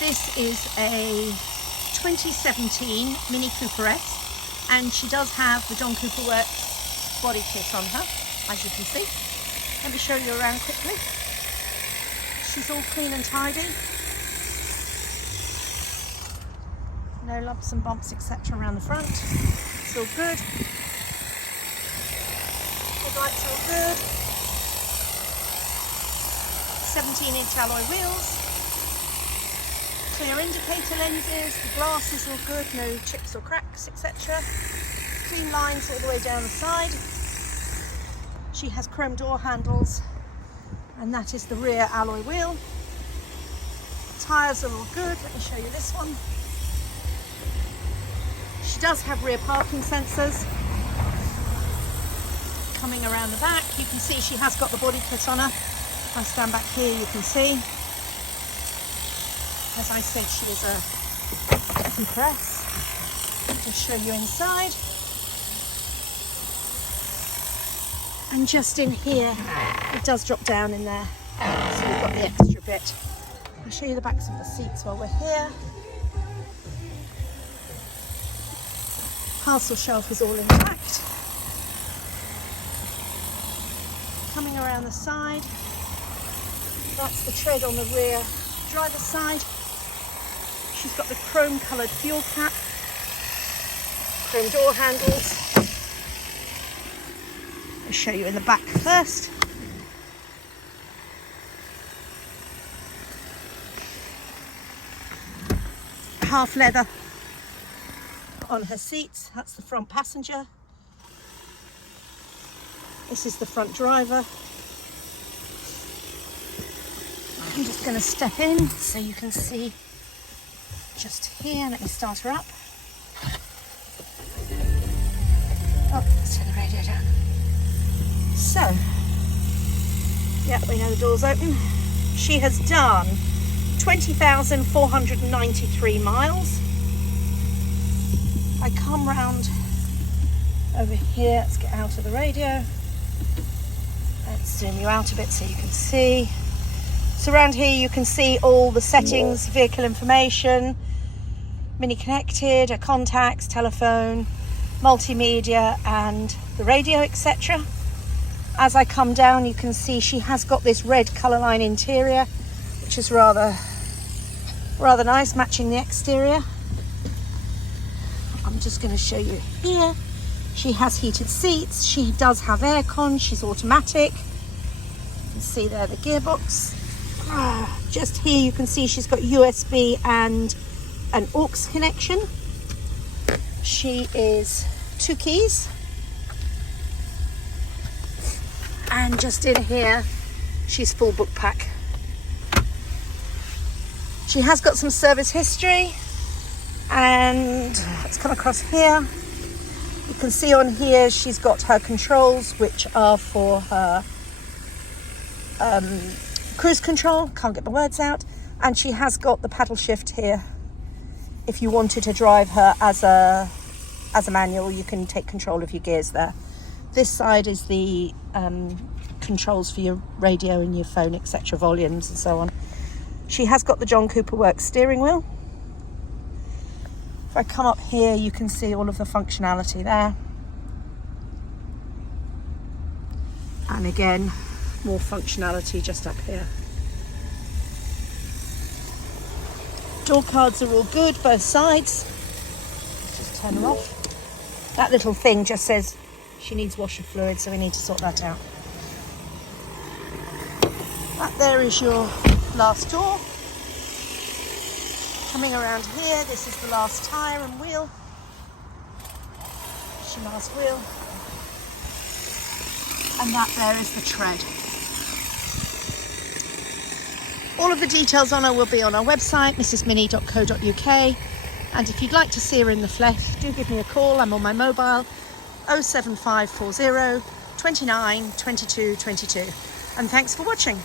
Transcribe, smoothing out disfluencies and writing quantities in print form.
This is a 2017 Mini Cooperette, and she does have the John Cooper Works body kit on her, as you can see. Let me show you around quickly. She's all clean and tidy. No lumps and bumps, etc. around the front. It's all good. Headlights are all good. 17-inch alloy wheels. Clear indicator lenses. The glass is all good. No chips or cracks, etc. Clean lines all the way down the side. She has chrome door handles, and that is the rear alloy wheel. Tyres are all good. Let me show you this one. She does have rear parking sensors. Coming around the back, you can see she has got the body kit on her. If I stand back here, you can see. As I said, she is a compress. Just show you inside. And just in here, it does drop down in there. So we've got the extra bit. I'll show you the backs of the seats while we're here. Parcel shelf is all intact. Coming around the side, that's the tread on the rear driver's side. She's got the chrome coloured fuel cap, chrome door handles. I'll show you in the back first. Half leather on her seats. That's the front passenger. This is the front driver. I'm just going to step in so you can see just here. Let me start her up. Oh, let's turn the radio down. So, yeah, we know the door's open. She has done 20,493 miles. I come round over here. Let's get out of the radio. Let's zoom you out a bit so you can see. So around here you can see all the settings, vehicle information, mini connected, a contacts, telephone, multimedia and the radio, etc. As I come down, you can see she has got this red colour line interior, which is rather nice, matching the exterior. I'm just going to show you here. She has heated seats. She does have aircon. She's automatic. You can see there the gearbox. Just here you can see she's got USB and an aux connection. She is 2 keys. And just in here, she's full book pack. She has got some service history. And let's come across here. You can see on here she's got her controls, which are for her cruise control. Can't get the words out. And she has got the paddle shift here. If you wanted to drive her as a manual, you can take control of your gears there. This side is the controls for your radio and your phone, etc., volumes and so on. She has got the John Cooper Works steering wheel. If I come up here, you can see all of the functionality there. And again, more functionality just up here. Door cards are all good, both sides. Let's just turn them off. That little thing just says she needs washer fluid, so we need to sort that out. That there is your last door. Coming around here, this is the last tyre and wheel. It's your last wheel. And that there is the tread. All of the details on her will be on our website, mrsmini.co.uk. And if you'd like to see her in the flesh, do give me a call. I'm on my mobile, 07540 29 22 22. And thanks for watching.